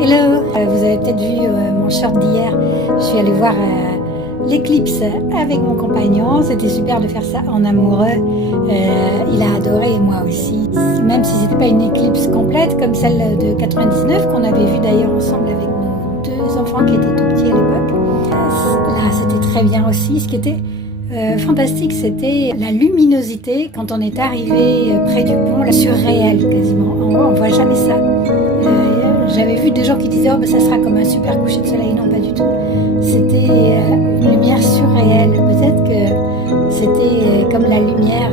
Hello, vous avez peut-être vu mon short d'hier. Je suis allée voir l'éclipse avec mon compagnon. C'était super de faire ça en amoureux. Il a adoré et moi aussi. Même si c'était pas une éclipse complète comme celle de 99 qu'on avait vue d'ailleurs ensemble avec nos deux enfants qui étaient tout petits à l'époque. Là, c'était très bien aussi. Ce qui était fantastique, c'était la luminosité quand on est arrivé près du pont, là, surréel quasiment. On voit jamais ça. J'avais vu des gens qui disaient oh, ben, ça sera comme un super coucher de soleil. Non, pas du tout. C'était une lumière surréelle. Peut-être que c'était comme la lumière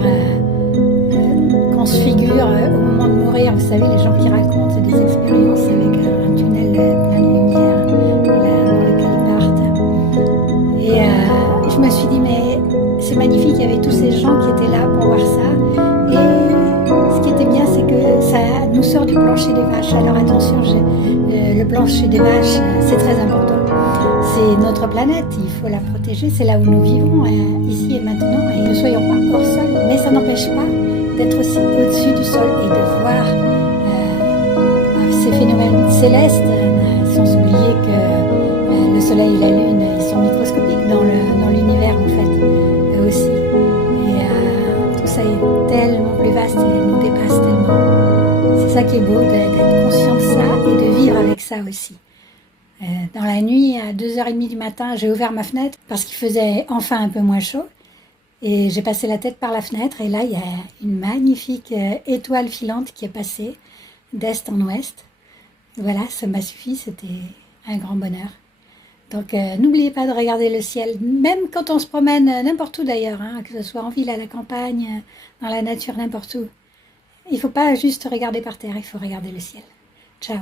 qu'on se figure au moment de mourir. Vous savez, les gens qui racontent des expériences avec un tunnel plein de lumière dans lequel ils partent. Et je me suis dit, mais c'est magnifique. Il y avait tous ces gens qui étaient là pour voir ça. Et ce qui était bien, c'est que ça nous sort du plancher des vaches. Alors attention, le plancher des vaches, c'est très important. C'est notre planète, il faut la protéger. C'est là où nous vivons, ici et maintenant. Et ne soyons pas hors sol. Mais ça n'empêche pas d'être aussi au-dessus du sol et de voir ces phénomènes célestes, sans oublier que le soleil et la lune, ils sont microscopiques dans l'univers, en fait, eux aussi. Et tout ça est tellement plus vaste et nous dépasse tellement. C'est ça qui est beau, d'être conscient de ça et de vivre avec ça aussi. Dans la nuit, à 2h30 du matin, j'ai ouvert ma fenêtre parce qu'il faisait enfin un peu moins chaud. Et j'ai passé la tête par la fenêtre et là, il y a une magnifique étoile filante qui est passée d'est en ouest. Voilà, ça m'a suffi, c'était un grand bonheur. Donc n'oubliez pas de regarder le ciel, même quand on se promène n'importe où d'ailleurs, hein, que ce soit en ville, à la campagne, dans la nature, n'importe où. Il ne faut pas juste regarder par terre, il faut regarder le ciel. Ciao.